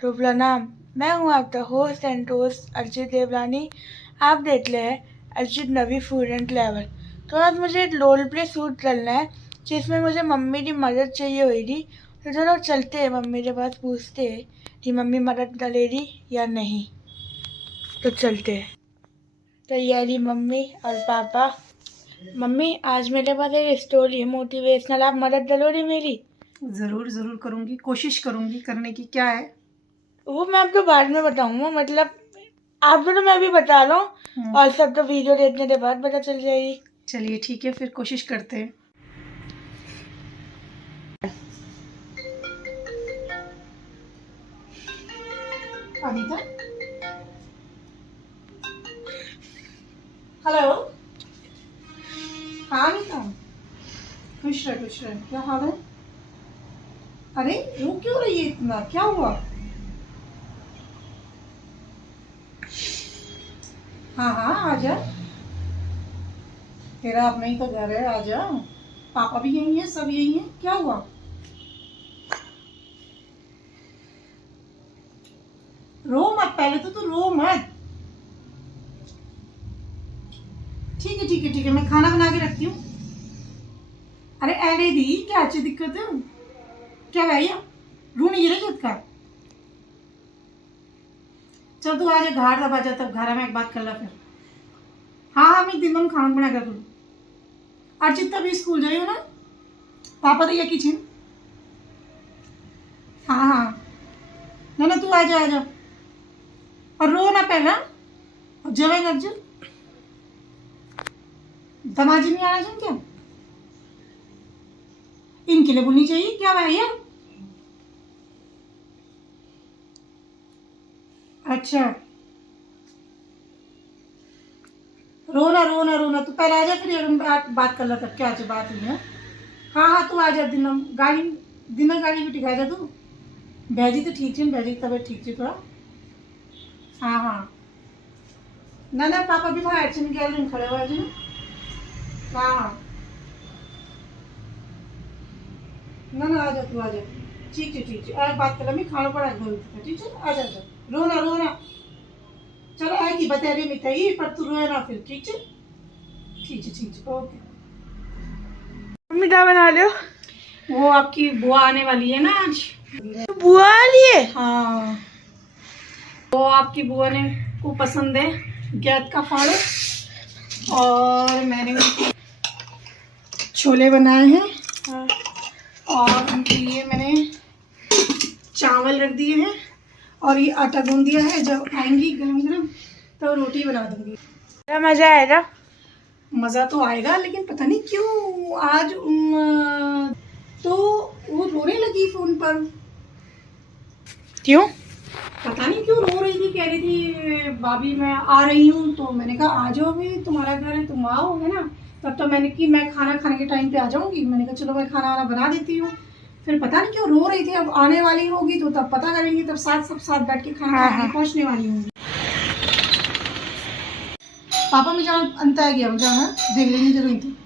तो प्रणाम, मैं हूँ आपका होस्ट एंड होस्ट अर्जित देवलानी। आप देख रहे हैं अर्जित नवी फूड एंड ट्रैवल। तो आज मुझे एक रोल प्ले शूट करना है जिसमें मुझे मम्मी की मदद चाहिए हुई थी। तो चलो चलते हैं मम्मी के पास, पूछते हैं कि मम्मी मदद करेगी या नहीं। तो चलते हैं। तो ये रही मम्मी और पापा। मम्मी, आज मेरे पास एक स्टोरी है मोटिवेशनल, आप मदद करोगी मेरी? जरूर जरूर करूंगी, कोशिश करूंगी करने की। क्या है वो मैं आपको बाद में बताऊंगा, मतलब आपको तो मैं अभी बता रहा हूँ और सब तो वीडियो देखने के बाद पता चल जाएगी। चलिए ठीक है, फिर कोशिश करते हैं। अनीता, हेलो। हाँ अनीता, खुश रह। क्या हाल है? अरे रो क्यों रही है इतना, क्या हुआ? हाँ हाँ, आजा। तेरा अपना ही तो घर है, आजा। पापा भी यही है, सब यही है। क्या हुआ? रो मत, पहले तो तू रो मत। ठीक है, मैं खाना बना के रखती हूँ। अरे अरे दी, क्या अच्छी दिक्कत है? क्या भैया रू नहीं रही का? चल तू आज घर दबा जा, तब घर में एक बात कर ला फिर। हाँ मैं दिन में खाना बना कर दूँ। अर्चित तभी स्कूल जाइयो ना, पापा तो ये किचन। हाँ ना तू आ जा और रो ना पहला। और जवाई अर्जुन दमाजी नहीं आना चाहिए क्या? इनके लिए बोलनी चाहिए क्या भैया? अच्छा, रोना तू पहले आ जा, फिर बात कर ला, तब क्या अच्छी बात हुई है। हाँ तू आ जा, दिन गाड़ी भी टिका जा तू। भैजी तो ठीक है, भैजी की तबीयत ठीक थी थोड़ा। हाँ ना पापा भी वहाँ एक्शन गैलरी में खड़े हुए हैं। हाँ ना आ जा, तू आ जा। ठीक है आज बात कर, मैं खाना पड़ा ठीक है। आ जा रोना। चलो आएगी बतेरी मिठाई, पर तू रोए ना फिर। ठीक है ओके। मम्मी क्या बना रहे हो? वो आपकी बुआ आने वाली है ना आज। तो बुआ आ रही है? हाँ, तो आपकी बुआ ने को पसंद है गैत का फाड़ो, और मैंने छोले बनाए हैं। हाँ। और उनके लिए मैंने चावल रख दिए हैं, और ये आटा गूंद दिया है। जब आएंगी गरम तो रोटी बना दूंगी। क्या मजा आएगा? मज़ा तो आएगा, लेकिन पता नहीं क्यों आज तो वो रोने लगी फोन पर। क्यों? पता नहीं क्यों रो रही थी, कह रही थी भाभी मैं आ रही हूँ। तो मैंने कहा आ जाओ, भी तुम्हारा घर है, तुम आओ, है ना। तब तो मैंने कि मैं खाना खाने के टाइम पे आ जाऊंगी। मैंने कहा चलो मैं खाना वाना बना देती हूँ। फिर पता नहीं क्यों रो रही थी। अब आने वाली होगी तो तब पता करेंगे, तब सब साथ बैठ के खाना खाने पहुँचने वाली होंगी। पापा में जहाँ अंत आ गया, मुझे देख लेनी जरूरी थी।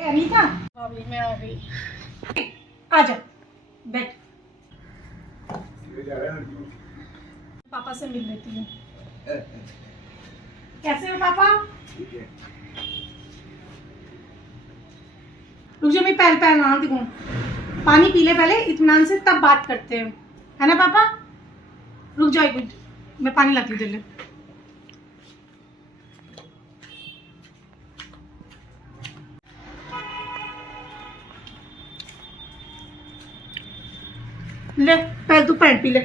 अनीता, भाभी मैं आ गई। आजा बैठ, पापा से मिल लेती हूँ। कैसे हो पापा? रुक जा, मैं पैर नहा दिखूं। पानी पी ले पहले, इत्मीनान से, तब बात करते हैं, है ना पापा? रुक जाओ एक मिनट, मैं पानी लाती हूँ तेरे। ले पहले तू पैंट पी ले।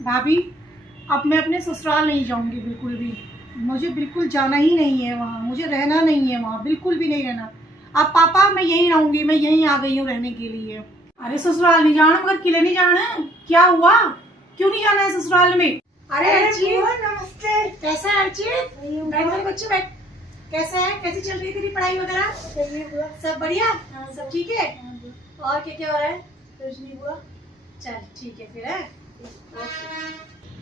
भाभी अब मैं अपने ससुराल नहीं जाऊंगी बिल्कुल भी। मुझे बिल्कुल जाना ही नहीं है वहाँ, मुझे रहना नहीं है वहाँ, बिल्कुल भी नहीं रहना। अब पापा मैं यहीं रहूंगी, मैं यहीं आ गई हूँ रहने के लिए। अरे ससुराल नहीं जाना, मगर किले नहीं जाना है। क्या हुआ, क्यों नहीं जाना है ससुराल में? अरे नमस्ते, कैसा है अर्चित? बैठ बच्चे बैठ। कैसा है, कैसी चल रही है तेरी पढ़ाई वगैरह? सब बढ़िया? सब ठीक है? और क्या हो रहा है? कुछ नहीं हुआ। चल ठीक है फिर, है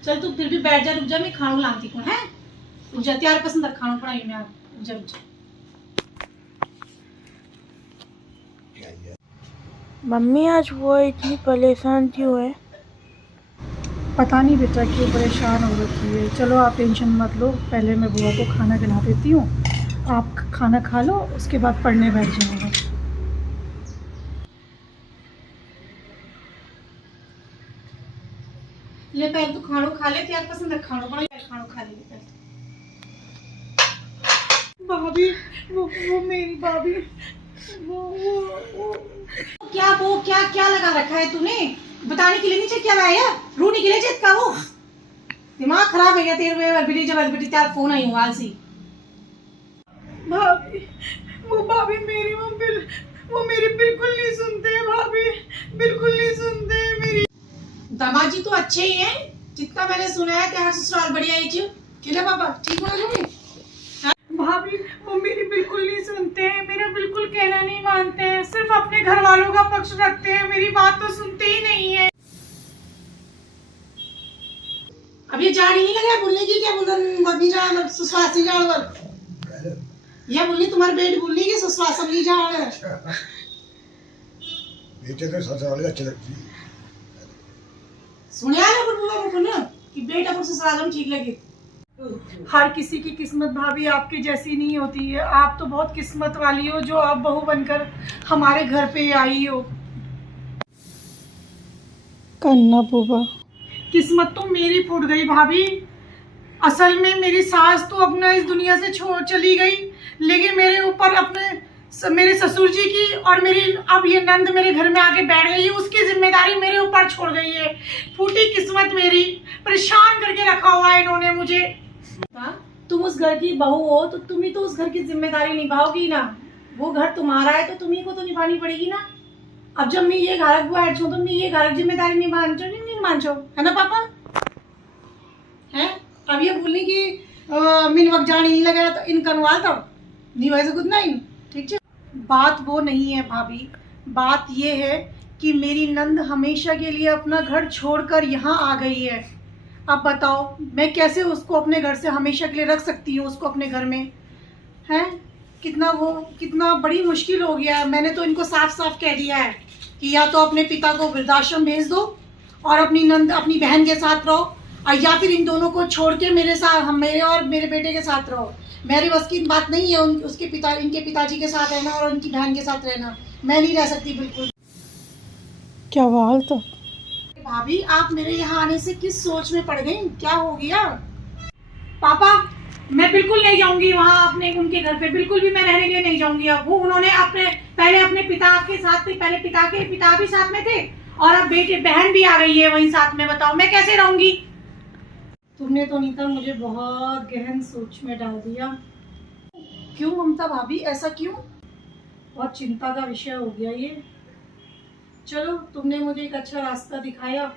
चल तू फिर भी बैठ जा, रुक जा, मैं खाना लाती हूँ। है रुक जा, त्यार पसंद है खाना पढ़ाई में। रुक जा मम्मी आज वो इतनी परेशान क्यों है? पता नहीं बेटा क्यों परेशान हो रखी है। चलो आप टेंशन मत लो, पहले मैं बुआ को खाना खिला देती हूँ। आप खाना खा लो, उसके बाद पढ़ने बैठ जाऊँगा। ले पहले तू खाना खा ले, त्यार पसंद है खाना बड़ा खाना खा ले पहले। भाभी वो मेरी भाभी वो क्या क्या लगा रखा है तूने? बताने के लिए नहीं चाहिए क्या लाया? रूनी के लिए चेत का वो दिमाग खराब है क्या तेरे? बेटी जब बेटी त्यार फोन आई हूँ आलसी। भाभी भाभी मेरी वो मेरी बिल्कुल नहीं सुनते हैं भाभी, बिल्कुल नहीं सुनते हैं मेरी। दामाद जी तो अच्छे ही हैं, जितना मैंने सुना है कि हर ससुराल बढ़िया ही चीज किले पापा ठीक हो गए। भाभी वो मेरी बिल्कुल नहीं सुनते हैं, मेरा बिल्कुल कहना नहीं मानते हैं, सिर्फ अपने घर वालों का पक्ष रखते हैं, मेरी बात तो सुनते ही नहीं है। अब ये जान ही नहीं लगा बोलने की, क्या बोल सुसवासी जानवर या बोलनी तुम्हारे बेट बोलनी की सुसवास नहीं जान बेटे तो सबसे वाले अच्छी लगती है। सुनिया ना बुआ को ना कि बेटा पर ससुराल में ठीक लगे। हर किसी की किस्मत भाभी आपकी जैसी नहीं होती है। आप तो बहुत किस्मत वाली हो जो आप बहू बनकर हमारे घर पे आई हो। कन्ना बुआ किस्मत तो मेरी फूट गई भाभी। असल में मेरी सास तो अपना इस दुनिया से छोड़ चली गई, लेकिन मेरे ऊपर मेरे ससुर जी की और मेरी अब ये नंद मेरे घर में आके बैठ गई है, उसकी जिम्मेदारी मेरे ऊपर छोड़ गई है। फूटी किस्मत मेरी, परेशान करके रखा हुआ है इन्होंने मुझे। तुम उस घर की बहू हो तो तुम ही तो उस घर की जिम्मेदारी निभाओगी ना। वो घर तुम्हारा है तो तुम्ही को तो निभानी पड़ेगी ना। अब जब मैं ये घर बैठ छू तो मैं ये घर जिम्मेदारी नहीं मान छो है ना पापा? है अब ये बोलने की मिन वक्त जाने नहीं लगा तो इन कनवाल तब नहीं वैसे कुछ नहीं ठीक है। बात वो नहीं है भाभी, बात ये है कि मेरी नंद हमेशा के लिए अपना घर छोड़कर यहाँ आ गई है। अब बताओ मैं कैसे उसको अपने घर से हमेशा के लिए रख सकती हूँ उसको अपने घर में? हैं कितना बड़ी मुश्किल हो गया है। मैंने तो इनको साफ साफ कह दिया है कि या तो अपने पिता को वृद्धाश्रम भेज दो और अपनी बहन के साथ रहो, और या फिर इन दोनों को छोड़ के मेरे और मेरे बेटे के साथ रहो। मेरी बस की बात नहीं है इनके पिताजी के साथ रहना और उनकी बहन के साथ रहना। मैं नहीं रह सकती बिल्कुल। क्या बाल तो भाभी आप मेरे यहाँ आने से किस सोच में पड़ गई? क्या हो गया? पापा मैं बिल्कुल नहीं जाऊंगी वहाँ अपने उनके घर पे, बिल्कुल भी मैं रहने के लिए नहीं जाऊंगी। अब वो उन्होंने पहले अपने पिता के साथ थे, पहले पिता भी साथ में थे और अब बहन भी आ गई है वहीं साथ में। बताओ मैं कैसे रहूंगी? तुमने तो नीता मुझे बहुत गहन सोच में डाल दिया। क्यों ममता भाभी ऐसा क्यों? बहुत चिंता का विषय हो गया ये। चलो तुमने मुझे एक अच्छा रास्ता दिखाया,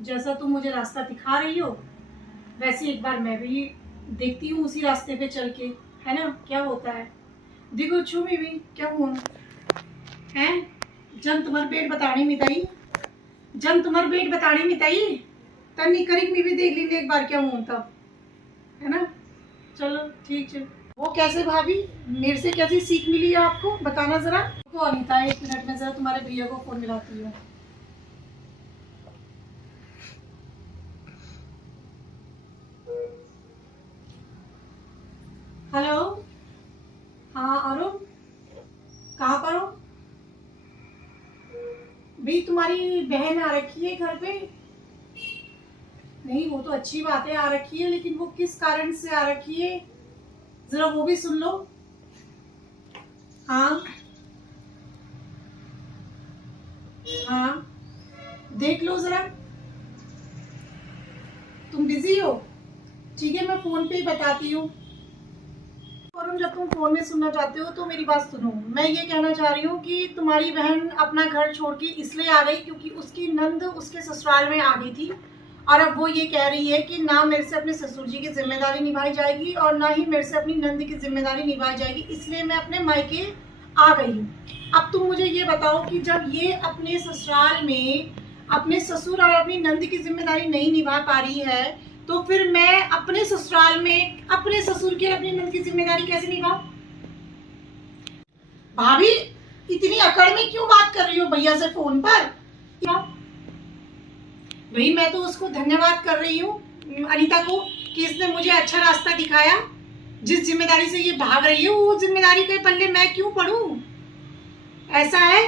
जैसा तुम मुझे रास्ता दिखा रही हो वैसे एक बार मैं भी देखती हूँ उसी रास्ते पे चल के, है ना क्या होता है। देखो छू भी क्या हुआ है? जन तुम्हारे पेट बतानी मिताई तनी करीब में भी देख लीजिए एक बार क्या हुआ तब, है ना। चलो ठीक है। वो कैसे भाभी मेरे से कैसी सीख मिली है आपको बताना जरा। तो अनीता 1 मिनट में जरा तुम्हारे भैया को फोन मिलाती हूँ। हेलो हाँ अरुण कहाँ पर हो? भाई तुम्हारी बहन आ रखी है घर पे? नहीं वो तो अच्छी बात है आ रखी है, लेकिन वो किस कारण से आ रखी है जरा वो भी सुन लो। हाँ देख लो जरा। तुम बिजी हो? ठीक है मैं फोन पे ही बताती हूँ। और जब तुम फोन में सुनना चाहते हो तो मेरी बात सुनो। मैं ये कहना चाह रही हूँ कि तुम्हारी बहन अपना घर छोड़ के इसलिए आ गई क्योंकि उसकी नंद उसके ससुराल में आ गई थी, और अब वो ये कह रही है कि ना मेरे से अपने ससुर जी की जिम्मेदारी निभाई जाएगी और ना ही मेरे से अपनी नंद की जिम्मेदारी निभाई जाएगी, इसलिए मैं अपने मायके आ गई हूँ। अब तुम मुझे ये बताओ कि जब ये अपने ससुराल में अपने ससुर और अपनी नंद की जिम्मेदारी नहीं निभा पा रही है तो फिर मैं अपने ससुराल में अपने ससुर की अपनी नंद की जिम्मेदारी कैसे निभाऊं? भाभी इतनी अकड़ में क्यों बात कर रही हो भैया से फोन पर? क्यों भाई? मैं तो उसको धन्यवाद कर रही हूँ अनीता को कि इसने मुझे अच्छा रास्ता दिखाया। जिस जिम्मेदारी से ये भाग रही है वो जिम्मेदारी के पल्ले मैं क्यों पड़ूं? ऐसा है,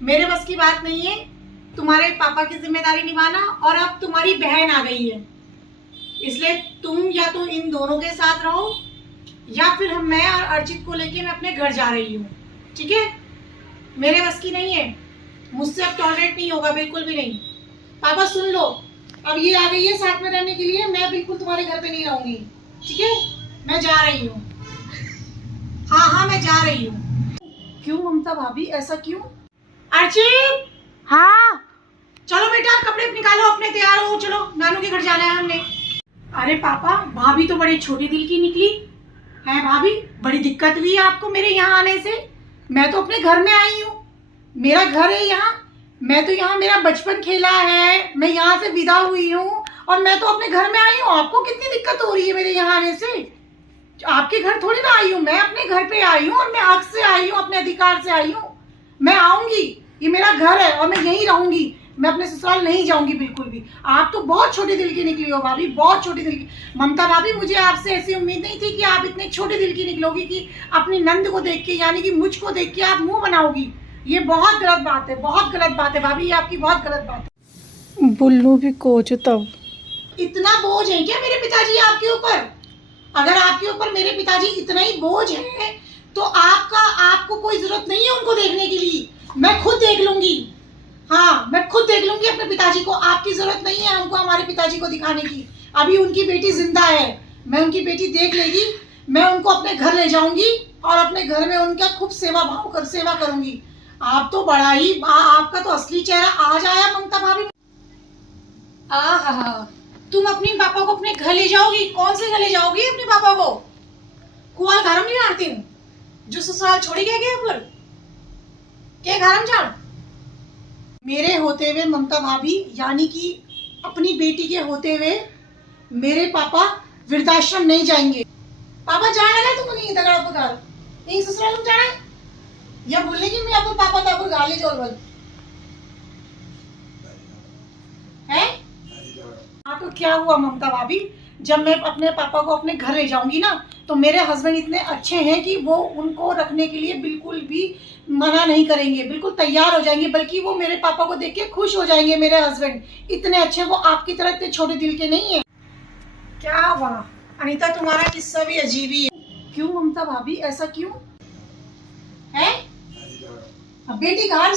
मेरे बस की बात नहीं है तुम्हारे पापा की जिम्मेदारी निभाना, और अब तुम्हारी बहन आ गई है, इसलिए तुम या तो इन दोनों के साथ रहो या फिर मैं और अर्चित को लेके मैं अपने घर जा रही हूँ। ठीक है? मेरे बस की नहीं है, मुझसे अब टॉलरेट नहीं होगा, बिल्कुल भी नहीं। पापा सुन लो, अब ये आ गई है साथ में रहने के लिए, मैं बिल्कुल तुम्हारे घर पे नहीं रहूंगी। ठीक है? मैं जा रही हूँ। हाँ मैं जा रही हूँ। क्यों ममता भाभी, ऐसा क्यों? अर्चित, हाँ चलो बेटा कपड़े निकालो अपने, तैयार हो, चलो नानू के घर जाना है हमने। अरे पापा, भाभी तो बड़ी छोटी दिल की निकली है। भाभी, बड़ी दिक्कत हुई आपको मेरे यहाँ आने से? मैं तो अपने घर में आई हूँ, मेरा घर है यहाँ, मैं तो यहाँ मेरा बचपन खेला है, मैं यहाँ से विदा हुई हूँ और मैं तो अपने घर में आई हूँ। आपको कितनी दिक्कत हो रही है मेरे यहाँ आने से? आपके घर थोड़ी ना आई हूँ, मैं अपने घर पे आई हूँ और मैं हक से आई हूँ, अपने अधिकार से आई हूँ। मैं आऊंगी, ये मेरा घर है और मैं यहीं रहूंगी, मैं अपने ससुराल नहीं जाऊंगी बिल्कुल भी। आप तो बहुत छोटी दिल की निकली हो भाभी, बहुत छोटी दिल की। ममता भाभी, मुझे आपसे ऐसी उम्मीद नहीं थी कि आप इतने छोटे दिल की निकलोगी कि अपनी नंद को देख के, यानी कि मुझको देख के आप मुंह बनाओगी। ये बहुत गलत बात है, बहुत गलत बात है भाभी, ये आपकी बहुत गलत बात है। बुल्लू भी कोच तब। इतना बोझ है क्या मेरे पिताजी आपके ऊपर? अगर आपके ऊपर मेरे पिताजी इतना ही बोझ है तो आपको कोई जरूरत नहीं है उनको देखने के लिए, मैं खुद देख लूंगी। हाँ, मैं खुद देख लूंगी अपने पिताजी को, आपकी जरूरत नहीं है हमको हमारे पिताजी को दिखाने की। अभी उनकी बेटी जिंदा है, मैं उनकी बेटी देख लेगी, मैं उनको अपने घर ले जाऊंगी और अपने घर में उनका खूब सेवा करूंगी। आप तो बड़ा ही आपका तो असली चेहरा आज आया ममता भाभी। तुम अपने पापा को अपने घर ले जाओगी? कौन से घर ले जाओगी अपने पापा को? कुआल घरम नहीं आती हूँ जो ससुराल छोड़ी गए पर क्या घरम जान? मेरे होते हुए ममता भाभी, यानी कि अपनी बेटी के होते हुए मेरे पापा वृद्धाश्रम नहीं जाएंगे। पापा जाने लगा तुम नहीं तगड़ा पकार नहीं ससुराल में जाना है या बोलने की मैं आपको पापा तापुर गाली जोर बोल है। हाँ तो क्या हुआ ममता भाभी, जब मैं अपने पापा को अपने घर ले जाऊंगी ना तो मेरे हस्बैंड इतने अच्छे हैं कि वो उनको रखने के लिए बिल्कुल भी मना नहीं करेंगे, बिल्कुल तैयार हो जाएंगे, बल्कि वो मेरे पापा को देख के खुश हो जाएंगे। मेरे हस्बैंड इतने अच्छे, वो आपकी तरह इतने छोटे दिल के नहीं है। क्या हुआ अनीता, तुम्हारा किस्सा भी अजीब ही है। क्यों ममता भाभी, ऐसा क्यों है? बेटी घर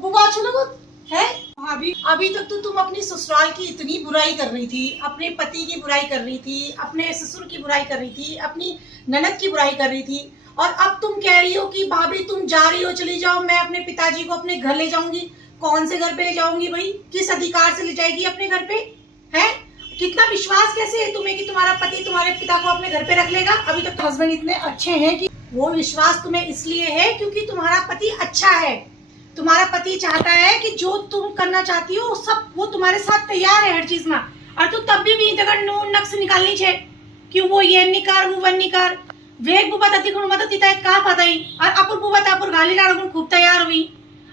बुआ चलो है भाभी। अभी तक तो तुम अपनी ससुराल की इतनी बुराई कर रही थी, अपने पति की बुराई कर रही थी, अपने ससुर की बुराई कर रही थी, अपनी ननद की बुराई कर रही थी, और अब तुम कह रही हो कि भाभी तुम जा रही हो, चली जाओ, मैं अपने पिताजी को अपने घर ले जाऊंगी। कौन से घर पे ले जाऊंगी भाई? किस अधिकार से ले जाएगी अपने घर पे? है कितना विश्वास कैसे है तुम्हें कि तुम्हारा पति तुम्हारे पिता को अपने घर पे रख लेगा? अभी तक तो हस्बैंड इतने अच्छे हैं कि वो विश्वास तुम्हें इसलिए है क्योंकि तुम्हारा पति अच्छा है। तुम्हारा पति चाहता है कि जो तुम करना चाहती हो सब वो तुम्हारे साथ तैयार है हर चीज में, और तू तब भी जगह नक्स निकालनी छे कि वो ये निकार वो वन निकार वेग बुबा तती गुण मत तिता का पता ही, और अपुर बुबा तापुर गाली लाड़ खूब तैयार हुई,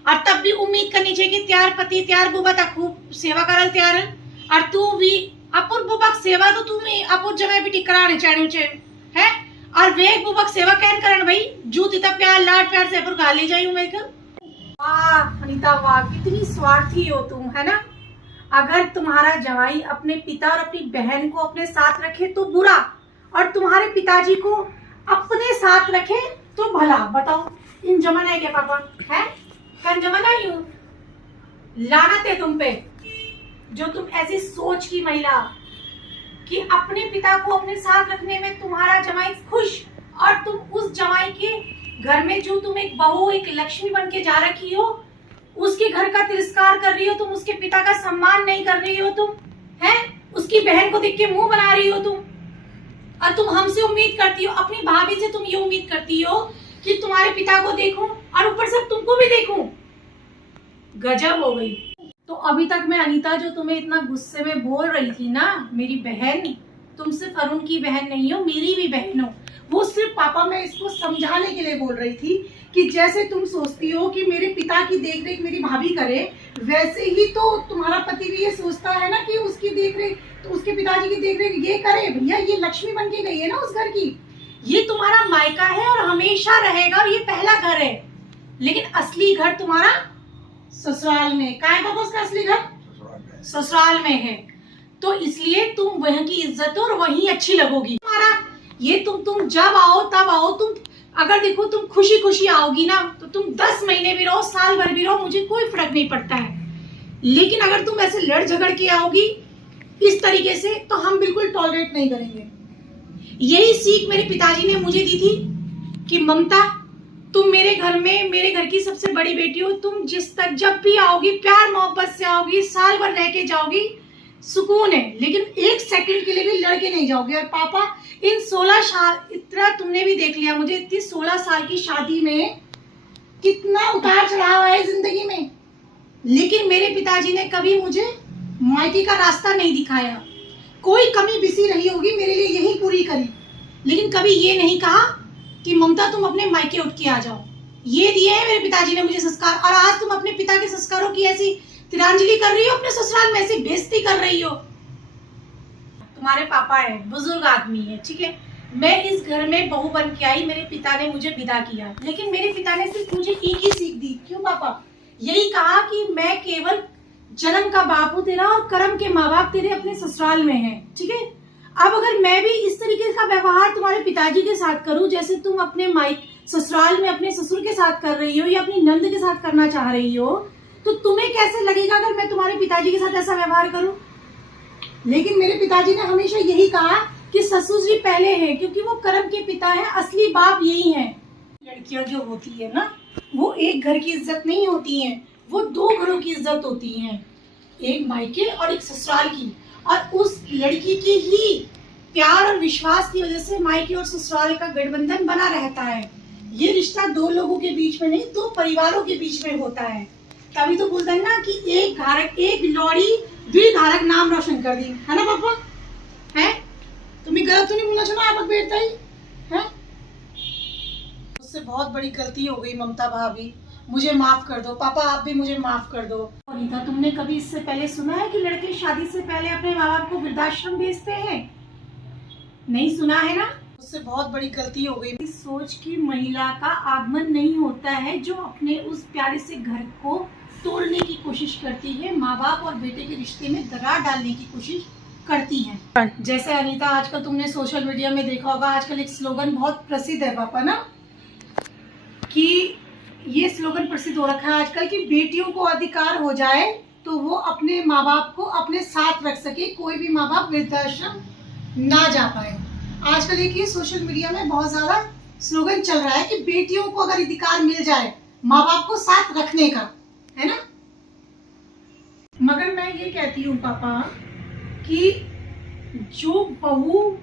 और तब भी उम्मीद करनी चाहिए कि त्यार पति त्यार बुबा ता खूब सेवा करल तैयार है, और तू भी अपुर बुबा सेवा तो तुम्हें अपुर जगह भी टिकराने चाहने छे है, और वेग बुबा सेवा कैन करन भाई जू तिता प्यार लाड प्यार से अपुर गाली जाई मैं का। वाह अनीता वाह, कितनी स्वार्थी हो तुम, है ना? अगर तुम्हारा जवाई अपने पिता और अपनी बहन को अपने साथ रखे तो बुरा, और तुम्हारे पिताजी को अपने साथ रखे तो भला। बताओ इन जमाना है क्या पापा? है कन जमाना यूं लानत है तुम पे जो तुम ऐसी सोच की महिला कि अपने पिता को अपने साथ रखने में तुम्हारा जवाई खुश, और तुम उस जवाई के घर में जो तुम एक बहू एक लक्ष्मी बन के जा रखी हो उसके घर का तिरस्कार कर रही हो तुम, उसके पिता का सम्मान नहीं कर रही हो तुम, है उसकी बहन को देख के मुंह बना रही हो तुम, और तुम हमसे उम्मीद करती हो, अपनी भाभी से तुम ये उम्मीद करती हो कि तुम्हारे पिता को देखूं और ऊपर से तुमको भी देखूं। गजब हो गई। तो अभी तक मैं अनीता जो तुम्हें इतना गुस्से में बोल रही थी ना, मेरी बहन, तुम सिर्फ अरुण की बहन नहीं हो, मेरी भी बहन हो। वो सिर्फ पापा मैं इसको समझाने के लिए बोल रही थी कि जैसे तुम सोचती हो कि मेरे पिता की देख रेख मेरी भाभी करे, वैसे ही तो तुम्हारा पति भी ये सोचता है ना कि उसकी देख रेख, तो उसके पिताजी की देख रेख ये करे। भैया ये लक्ष्मी बन के गई है ना उस घर की, ये तुम्हारा मायका है और हमेशा रहेगा, और ये पहला घर है। लेकिन असली घर तुम्हारा ससुराल में। कहाँ है पापा उसका असली घर? ससुराल में है। तो इसलिए तुम वहीं की इज्जत हो और वहीं अच्छी लगोगी। तुम्हारा ये तुम जब आओ तब आओ। तुम अगर देखो तुम खुशी खुशी आओगी ना, तो तुम 10 महीने भी रहो, साल भर भी रहो, मुझे कोई फर्क नहीं पड़ता है। लेकिन अगर तुम ऐसे लड़ झगड़ के आओगी इस तरीके से, तो हम बिल्कुल टॉलरेट नहीं करेंगे। यही सीख मेरे पिताजी ने मुझे दी थी कि ममता, तुम मेरे घर में, मेरे घर की सबसे बड़ी बेटी हो। तुम जब भी आओगी प्यार मोहब्बत से आओगी, साल भर रह के जाओगी, सुकून है। लेकिन 1 सेकंड के लिए भी लड़के नहीं जाओगे। और पापा इन 16 साल, इतना तुमने भी देख लिया मुझे, इतनी 16 साल की शादी में कितना उतार चढ़ाव है जिंदगी में, लेकिन मेरे पिताजी ने कभी मुझे मायके का रास्ता नहीं दिखाया। कोई कमी बिसी रही होगी मेरे लिए यही पूरी करी, लेकिन कभी ये नहीं कहा कि ममता तुम अपने मायके उठ के आ जाओ। ये दिए हैं मेरे पिताजी ने मुझे संस्कार, और आज तुम अपने पिता के संस्कारों की ऐसी तिरंजलि कर रही हो, अपने ससुराल में ऐसी बेइज्जती कर रही हो। तुम्हारे पापा है, बुजुर्ग आदमी है, ठीक है। मैं इस घर में बहू बन के आई, मेरे पिता ने मुझे विदा किया, लेकिन मेरे पिता ने सिर्फ मुझे एक ही सीख दी। क्यों पापा? यही कहा कि मैं केवल जन्म का बाप हूँ तेरा, और कर्म के माँ बाप तेरे अपने ससुराल में है, ठीक है। अब अगर मैं भी इस तरीके का व्यवहार तुम्हारे पिताजी के साथ करूं, जैसे तुम अपने ससुराल में अपने ससुर के साथ कर रही हो या अपनी नंद के साथ करना चाह रही हो, तो तुम्हें कैसे लगेगा अगर मैं तुम्हारे पिताजी के साथ ऐसा व्यवहार करूं? लेकिन मेरे पिताजी ने हमेशा यही कहा कि ससुर जी पहले हैं, क्योंकि वो कर्म के पिता हैं, असली बाप यही हैं। लड़कियां जो होती है ना, वो एक घर की इज्जत नहीं होती हैं, वो 2 घरों की इज्जत होती हैं, एक मायके और एक ससुराल की। और उस लड़की की ही प्यार और विश्वास की वजह से मायके और ससुराल का गठबंधन बना रहता है। ये रिश्ता 2 लोगों के बीच में नहीं, 2 परिवारों के बीच में होता है। तभी तो बोलते हैं ना कि एक घारक, एक लौड़ी 2 घारक नाम रोशन कर दी, है ना पापा? है तुम्हें गलत तो नहीं बोलना चाहिए आपक बेटा ही है। मुझसे बहुत बड़ी गलती हो गई ममता भाभी, मुझे माफ कर दो। पापा आप भी मुझे माफ कर दो। अनीता, तुमने कभी इससे पहले सुना है कि लड़के शादी से पहले अपने माँ बाप को वृद्धाश्रम भेजते हैं? नहीं सुना है ना? मुझसे बहुत बड़ी गलती हो गई। इस सोच की महिला का आगमन नहीं होता है जो अपने उस प्यारे से घर को तोड़ने की कोशिश करती है, माँ बाप और बेटे के रिश्ते में दरार डालने की कोशिश करती हैं। जैसे अनीता आजकल तुमने सोशल मीडिया में देखा होगा, आजकल एक स्लोगन बहुत प्रसिद्ध है पापा ना, कि ये स्लोगन प्रसिद्ध हो रखा है आजकल कि बेटियों को अधिकार हो जाए तो वो अपने माँ बाप को अपने साथ रख सके, कोई भी माँ बाप वृद्धाश्रम ना जा पाए। आजकल एक ये सोशल मीडिया में बहुत ज्यादा स्लोगन चल रहा है कि बेटियों को अगर अधिकार मिल जाए माँ बाप को साथ रखने का, है ना। मगर मैं ये कहती हूँ पापा कि जो बहू,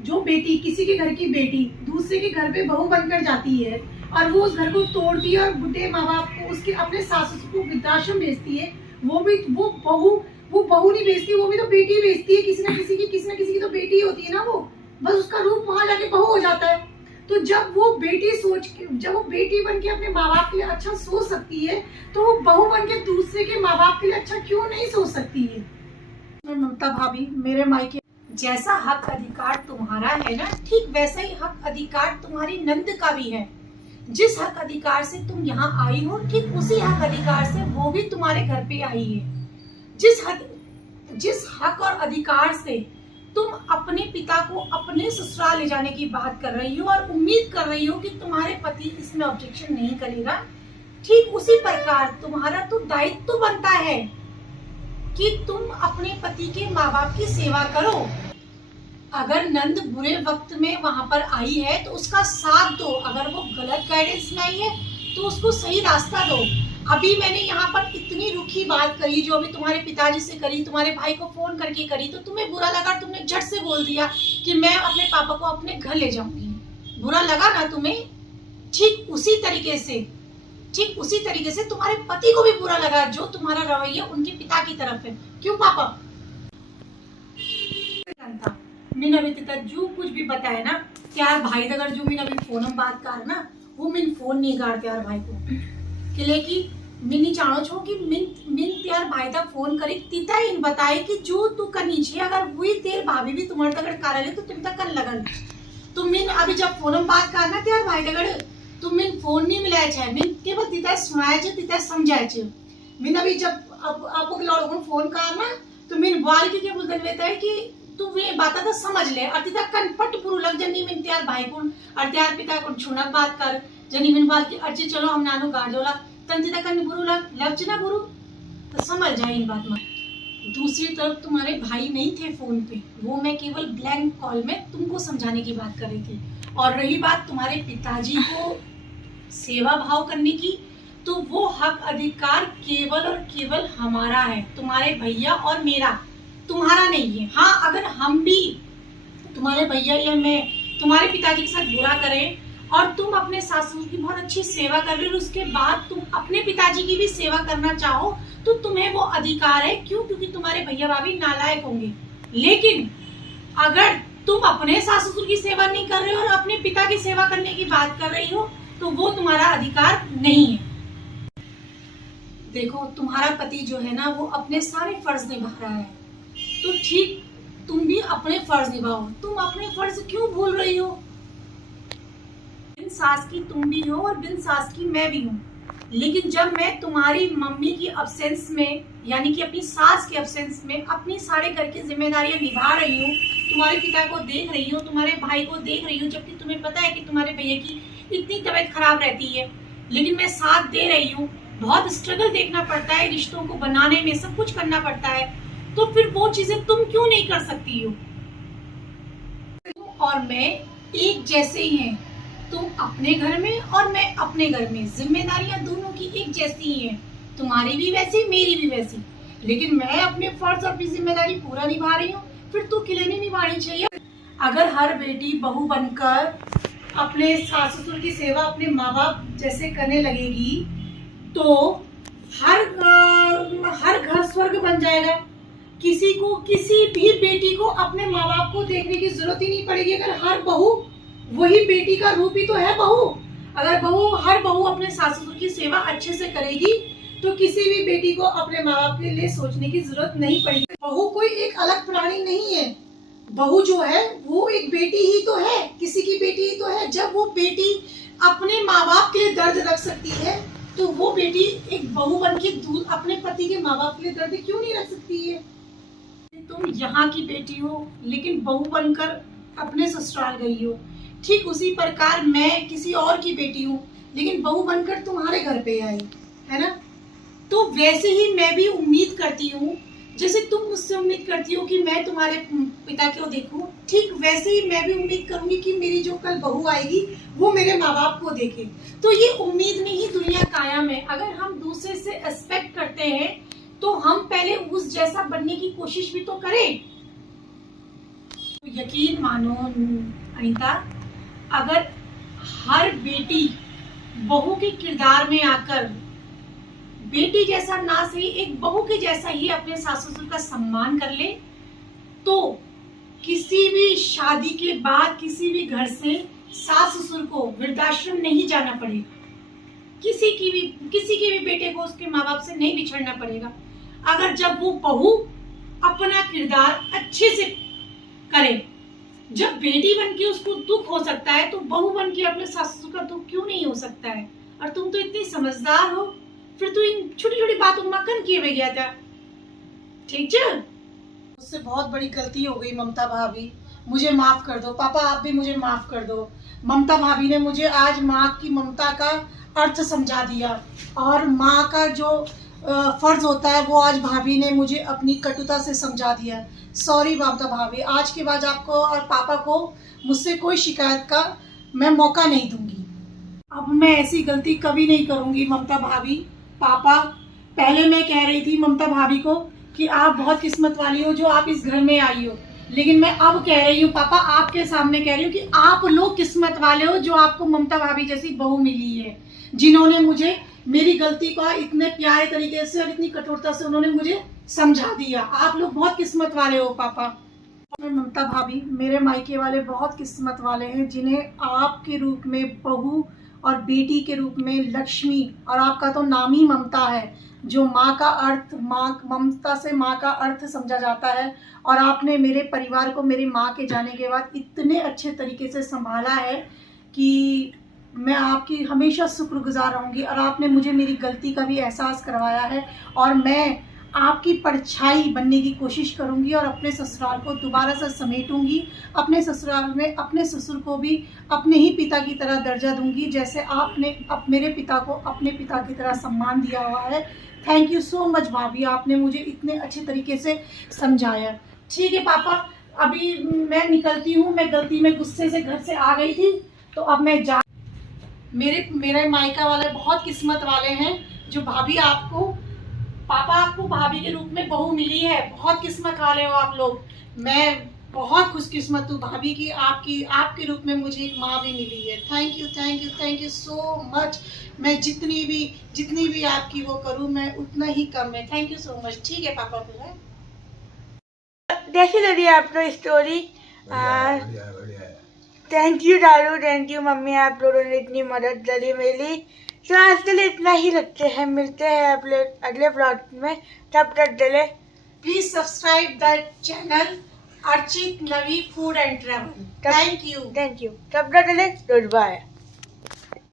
जो बेटी, किसी के घर की बेटी दूसरे के घर पे बहू बनकर जाती है और वो उस घर को तोड़ती है और बुढ़े माँ बाप को, उसके अपने सासू को वृद्धाश्रम भेजती है, वो बहू नहीं भेजती, वो भी तो बेटी भेजती है। किसी न किसी की तो बेटी होती है ना, वो बस उसका रूप वहां जाके बहू हो जाता है। तो जब वो बेटी बन के अपने माँ बाप के लिए अच्छा सोच सकती है, तो वो बहू बन के दूसरे के माँ बाप के लिए अच्छा क्यों नहीं सोच सकती है? ममता भाभी, मेरे मायके जैसा हक अधिकार तुम्हारा है ना, ठीक वैसा ही हक अधिकार तुम्हारी नंद का भी है। जिस हक अधिकार से तुम यहाँ आई हो, ठीक उसी हक अधिकार से वो भी तुम्हारे घर पे आई है। जिस हक और अधिकार से तुम अपने पिता को अपने ससुराल ले जाने की बात कर रही हो और उम्मीद कर रही हो कि तुम्हारे पति इसमें ऑब्जेक्शन नहीं करेगा, ठीक उसी प्रकार तुम्हारा तो दायित्व बनता है कि तुम अपने पति के माँ बाप की सेवा करो। अगर नंद बुरे वक्त में वहां पर आई है तो उसका साथ दो, अगर वो गलत गाइडेंस में आई है तो उसको सही रास्ता दो। अभी मैंने यहाँ पर इतनी रुखी बात करी जो अभी तुम्हारे पिताजी से करी, तुम्हारे भाई को फोन करके करी, तो तुम्हें बुरा लगा, तुमने झट से बोल दिया कि मैं अपने पापा को अपने घर ले जाऊंगी। बुरा लगा ना तुम्हें? ठीक उसी तरीके से तुम्हारे पति को भी बुरा लगा जो तुम्हारा रवैया उनके पिता की तरफ है। क्यों पापा? मीना भी जो कुछ भी बताए ना, यार भाई अगर जो मीना भी फोन में बात कर ना, वो मिन फोन नहीं कर त्यार भाई को किले की मिनी जानो छो कि मिन त्यार भाई ता फोन करी तीता इन बताए कि जो तू करनी छे अगर वही तेर भाभी भी तुम्हारे तक कार्यालय तो तुम तक कर लगन तुम मिन अभी जब फोन में बात करना त्यार भाई तक तुम मिन फोन नहीं मिलाए छे मिन केवल तीता सुनाए छे तीता समझाए छे मिन अभी जब आपको लड़कों को फोन करना तो मिन बाल के बोलते रहता है कि तू वे बात तो समझ ले और तीता कनपट पुरु लग जनी मिन त्यार भाई को और त्यार पिता को छुना बात कर जनी मिन बाल की अर्जी चलो हम नानो गाड़ोला तन तीता कन बुरु लग ना बुरु तो समझ जाए इन बात में। दूसरी तरफ तुम्हारे भाई नहीं थे फोन पे, वो मैं केवल ब्लैंक कॉल में तुमको समझाने की बात कर रही थी। और रही बात तुम्हारे पिताजी को सेवा भाव करने की, तो वो हक अधिकार केवल और केवल हमारा है, तुम्हारे भैया और मेरा, तुम्हारा नहीं है। हाँ, अगर हम भी तुम्हारे भैया या मैं तुम्हारे पिताजी के साथ बुरा करें और तुम अपने सासू की बहुत अच्छी सेवा कर रहे हो, उसके बाद तुम अपने पिताजी की भी सेवा करना चाहो तो तुम्हें वो अधिकार है। क्यों? क्योंकि तुम्हारे भैया भाभी नालायक होंगे। लेकिन अगर तुम अपने सासू की सेवा नहीं कर रहे हो और अपने पिता की सेवा करने की बात कर रही हो तो वो तुम्हारा अधिकार नहीं है। देखो, तुम्हारा पति जो है ना, वो अपने सारे फर्ज निभा रहा है, तो ठीक तुम भी अपने फर्ज निभाओ। तुम अपने फर्ज क्यों भूल रही हो? बिन सास की तुम भी हो और बिन सास की मैं भी हूँ। लेकिन जब मैं तुम्हारी मम्मी की अब्सेंस में, यानी कि अपनी सास के अब्सेंस में अपनी सारे घर की जिम्मेदारियां निभा रही हूँ, तुम्हारे पिता को देख रही हूँ, तुम्हारे भाई को देख रही हूँ, जबकि तुम्हें पता है कि तुम्हारे भैया की इतनी तबीयत खराब रहती है, लेकिन मैं साथ दे रही हूँ। बहुत स्ट्रगल देखना पड़ता है, रिश्तों को बनाने में सब कुछ करना पड़ता है, तो फिर वो चीजें तुम क्यों नहीं कर सकती हो? तुम और मैं एक जैसे ही हैं। तुम अपने घर में और मैं अपने घर में, जिम्मेदारियां दोनों की एक जैसी ही हैं। तुम्हारी भी वैसी, मेरी भी वैसी। लेकिन मैं अपने फर्ज और अपनी जिम्मेदारी पूरा निभा रही हूँ, फिर तू क्यों नहीं निभानी चाहिए? अगर हर बेटी बहू बनकर अपने सास ससुर की सेवा अपने माँ बाप जैसे करने लगेगी तो हर घर स्वर्ग बन जाएगा। किसी भी बेटी को अपने माँ बाप को देखने की जरूरत ही नहीं पड़ेगी। अगर हर बहू, वही बेटी का रूप ही तो है बहू, अगर हर बहू अपने सास ससुर की सेवा अच्छे से करेगी तो किसी भी बेटी को अपने माँ बाप के लिए सोचने की जरूरत नहीं पड़ेगी। बहू कोई एक अलग प्राणी नहीं है। बहू जो है वो एक बेटी ही तो है, किसी की बेटी ही तो है। जब वो बेटी अपने माँ बाप के लिए दर्द रख सकती है तो वो बेटी एक बहू बन के अपने पति के माँ बाप के लिए दर्द क्यों नहीं रख सकती है? तुम यहाँ की बेटी हो लेकिन बहू बनकर अपने ससुराल गई हो। ठीक उसी प्रकार मैं किसी और की बेटी हूँ लेकिन बहू बनकर तुम्हारे घर पे आई, है ना? तो वैसे ही मैं भी उम्मीद करती हूँ, जैसे तुम मुझसे उम्मीद करती हो कि मैं तुम्हारे पिता को देखूं, ठीक वैसे ही मैं भी उम्मीद करूंगी कि मेरी जो कल बहू आएगी वो मेरे माँ बाप को देखे। तो ये उम्मीद में ही दुनिया कायम है। अगर हम दूसरे से एक्सपेक्ट करते हैं तो हम पहले उस जैसा बनने की कोशिश भी तो करें। तो यकीन मानो अनीता, अगर हर बेटी बहू के किरदार में आकर बेटी जैसा ना सही एक बहू के जैसा ही अपने सास ससुर का सम्मान कर ले तो किसी भी शादी के बाद किसी भी घर से सास ससुर को वृद्धाश्रम नहीं जाना पड़ेगा। किसी की भी बेटे को उसके माँ बाप से नहीं बिछड़ना पड़ेगा। अगर जब वो बहू अपना किरदार अच्छे से करे, जब बेटी बनके उसको दुख हो सकता है तो बहू बनके अपने सास ससुर का दुख क्यों नहीं हो सकता है? और तुम तो इतनी समझदार हो, फिर तो इन छोटी छोटी बातों में मक्खन किए हुए गया था। ठीक है, मुझसे बहुत बड़ी गलती हो गई ममता भाभी, मुझे माफ कर दो। पापा आप भी मुझे माफ कर दो। ममता भाभी ने मुझे आज माँ की ममता का अर्थ समझा दिया और माँ का जो फर्ज होता है वो आज भाभी ने मुझे अपनी कटुता से समझा दिया। सॉरी ममता भाभी, आज के बाद आपको और पापा को मुझसे कोई शिकायत का मैं मौका नहीं दूंगी। अब मैं ऐसी गलती कभी नहीं करूंगी ममता भाभी। पापा, पहले मैं कह रही थी ममता भाभी को कि आप बहुत किस्मत वाली हो जो आप इस घर में आई हो, लेकिन मैं अब कह रही हूँ पापा, आपके सामने कह रही हूँ कि आप लोग किस्मत वाले हो जो आपको ममता भाभी जैसी बहू मिली है, जिन्होंने मुझे मेरी गलती का इतने प्यारे तरीके से और इतनी कठोरता से उन्होंने मुझे समझा दिया। आप लोग बहुत किस्मत वाले हो पापा। ममता भाभी, मेरे मायके वाले बहुत किस्मत वाले हैं जिन्हें आपके रूप में बहू और बेटी के रूप में लक्ष्मी, और आपका तो नाम ही ममता है, जो माँ का अर्थ, माँ ममता से माँ का अर्थ समझा जाता है। और आपने मेरे परिवार को मेरी माँ के जाने के बाद इतने अच्छे तरीके से संभाला है कि मैं आपकी हमेशा शुक्रगुजार रहूँगी। और आपने मुझे मेरी गलती का भी एहसास करवाया है, और मैं आपकी परछाई बनने की कोशिश करूंगी और अपने ससुराल को दोबारा से समेटूंगी। अपने ससुराल में अपने ससुर को भी अपने ही पिता की तरह दर्जा दूंगी, जैसे आपने मेरे पिता को अपने पिता की तरह सम्मान दिया हुआ है। थैंक यू सो मच भाभी, आपने मुझे इतने अच्छे तरीके से समझाया। ठीक है पापा, अभी मैं निकलती हूँ, मैं गलती में गुस्से से घर से आ गई थी, तो अब मैं जा। मेरे मायका वाले बहुत किस्मत वाले हैं, जो भाभी आपको, पापा आपको भाभी के रूप में बहू मिली है। बहुत किस्मत वाले हो आप लोग। मैं बहुत खुशकिस्मत हूँ भाभी की, आपके रूप में मुझे एक माँ भी मिली है। Thank you thank you thank you so much. मैं जितनी भी आपकी वो करूँ, मैं उतना ही कम है। Thank you so much. ठीक है पापा, फिर कैसी लगी आपको स्टोरी? बढ़िया। थैंक यू दारू, थैंक यू मम्मी, आप लोगों ने इतनी मदद करी मेरी। तो आज के लिए इतना ही रखते हैं, मिलते हैं अगले ब्लॉग में, तब तक के लिए please subscribe the channel Archit Navi food and travel. Thank you. तब तक के लिए गुड बाय।